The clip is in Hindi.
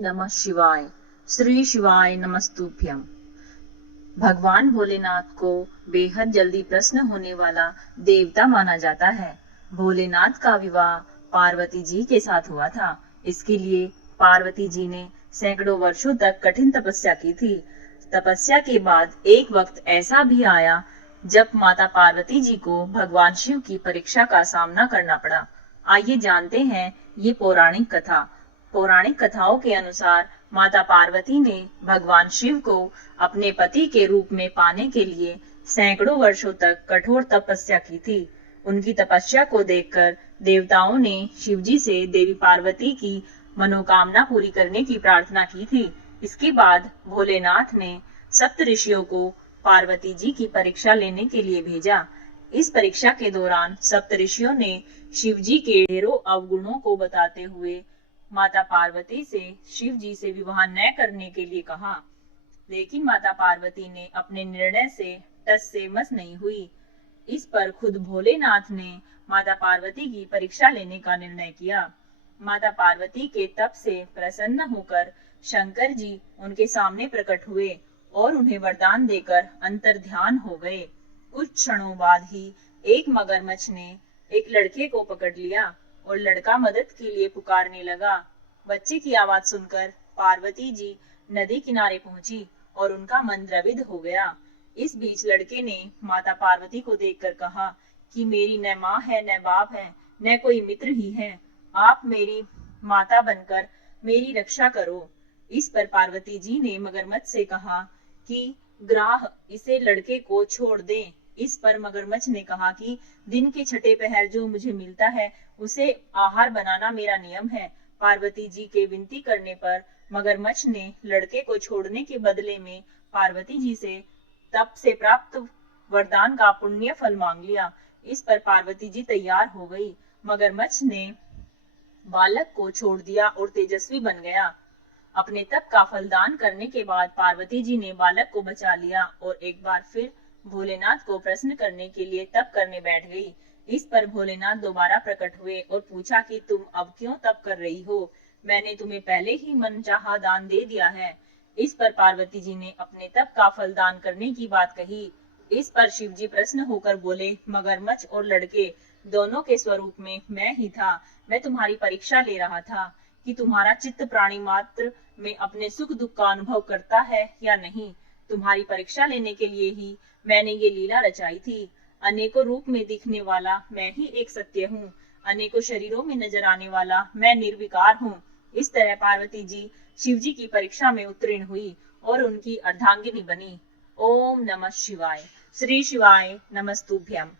नमः शिवाय। श्री शिवाय नमस्तुभ्यम। भगवान भोलेनाथ को बेहद जल्दी प्रसन्न होने वाला देवता माना जाता है। भोलेनाथ का विवाह पार्वती जी के साथ हुआ था। इसके लिए पार्वती जी ने सैकड़ों वर्षों तक कठिन तपस्या की थी। तपस्या के बाद एक वक्त ऐसा भी आया जब माता पार्वती जी को भगवान शिव की परीक्षा का सामना करना पड़ा। आइए जानते हैं ये पौराणिक कथा। पौराणिक कथाओं के अनुसार माता पार्वती ने भगवान शिव को अपने पति के रूप में पाने के लिए सैकड़ों वर्षों तक कठोर तपस्या की थी। उनकी तपस्या को देखकर देवताओं ने शिवजी से देवी पार्वती की मनोकामना पूरी करने की प्रार्थना की थी। इसके बाद भोलेनाथ ने सप्त ऋषियों को पार्वती जी की परीक्षा लेने के लिए भेजा। इस परीक्षा के दौरान सप्त ऋषियों ने शिवजी के ढेरों अवगुणों को बताते हुए माता पार्वती से शिव जी से विवाह न करने के लिए कहा, लेकिन माता पार्वती ने अपने निर्णय से टस से मस नहीं हुई। इस पर खुद भोलेनाथ ने माता पार्वती की परीक्षा लेने का निर्णय किया। माता पार्वती के तप से प्रसन्न होकर शंकर जी उनके सामने प्रकट हुए और उन्हें वरदान देकर अंतर्ध्यान हो गए। कुछ क्षणों बाद ही एक मगरमच्छ ने एक लड़के को पकड़ लिया और लड़का मदद के लिए पुकारने लगा। बच्चे की आवाज सुनकर पार्वती जी नदी किनारे पहुंची और उनका मन द्रवित हो गया। इस बीच लड़के ने माता पार्वती को देखकर कहा कि मेरी न माँ है न बाप है न कोई मित्र ही है। आप मेरी माता बनकर मेरी रक्षा करो। इस पर पार्वती जी ने मगरमच्छ से कहा कि ग्राह इसे लड़के को छोड़ दें। इस पर मगरमच्छ ने कहा कि दिन के छठे पहर जो मुझे मिलता है उसे आहार बनाना मेरा नियम है। पार्वती जी के विनती करने पर मगरमच्छ ने लड़के को छोड़ने के बदले में पार्वती जी से तप से प्राप्त वरदान का पुण्य फल मांग लिया। इस पर पार्वती जी तैयार हो गई। मगरमच्छ ने बालक को छोड़ दिया और तेजस्वी बन गया। अपने तप का फलदान करने के बाद पार्वती जी ने बालक को बचा लिया और एक बार फिर भोलेनाथ को प्रसन्न करने के लिए तप करने बैठ गई। इस पर भोलेनाथ दोबारा प्रकट हुए और पूछा कि तुम अब क्यों तप कर रही हो? मैंने तुम्हें पहले ही मनचाहा दान दे दिया है। इस पर पार्वती जी ने अपने तप का फल दान करने की बात कही। इस पर शिव जी प्रसन्न होकर बोले, मगरमच्छ और लड़के दोनों के स्वरूप में मैं ही था। मैं तुम्हारी परीक्षा ले रहा था कि तुम्हारा चित्त प्राणी मात्र में अपने सुख दुख का अनुभव करता है या नहीं। तुम्हारी परीक्षा लेने के लिए ही मैंने ये लीला रचाई थी। अनेकों रूप में दिखने वाला मैं ही एक सत्य हूँ। अनेकों शरीरों में नजर आने वाला मैं निर्विकार हूँ। इस तरह पार्वती जी शिव जी की परीक्षा में उत्तीर्ण हुई और उनकी अर्धांगिनी बनी। ओम नमः शिवाय। श्री शिवाय नमस्तुभ्यम।